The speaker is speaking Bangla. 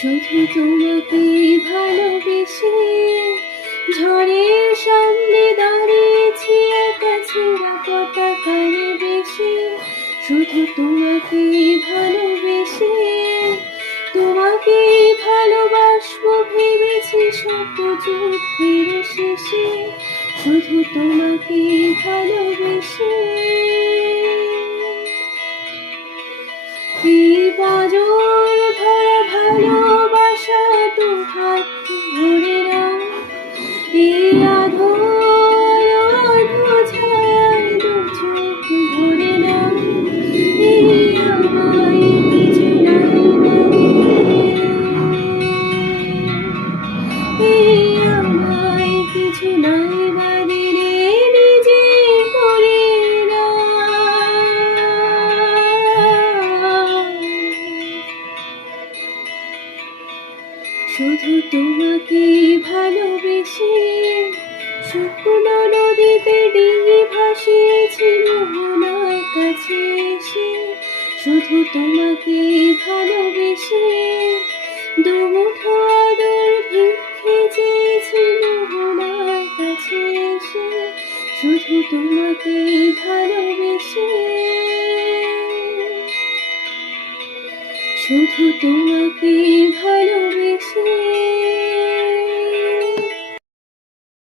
শুধু তোমাকে ভালোবেসে ঝড়ের সামনে দাঁড়িয়েছি একা ছেঁড়া পতাকার বেশি শুধু তোমাকে ভালোবেসে, তোমাকে ভালোবাসবো ভেবেছি শত যুদ্ধের শেষে। শুধু তোমাকে ভালোবেসে। শুধু তোমাকে ভালোবেসে শুকনো নদীতে ডিঙি ভাসিয়েছি মোহনার কাছে এসে, শুধু তোমাকে ভালোবেসে দুমুঠো আদর ভিক্ষে চেয়েছি মোহনার কাছে এসে, শুধু তোমাকে ভালোবেসে শুধু তোমাকে ভালোবেসে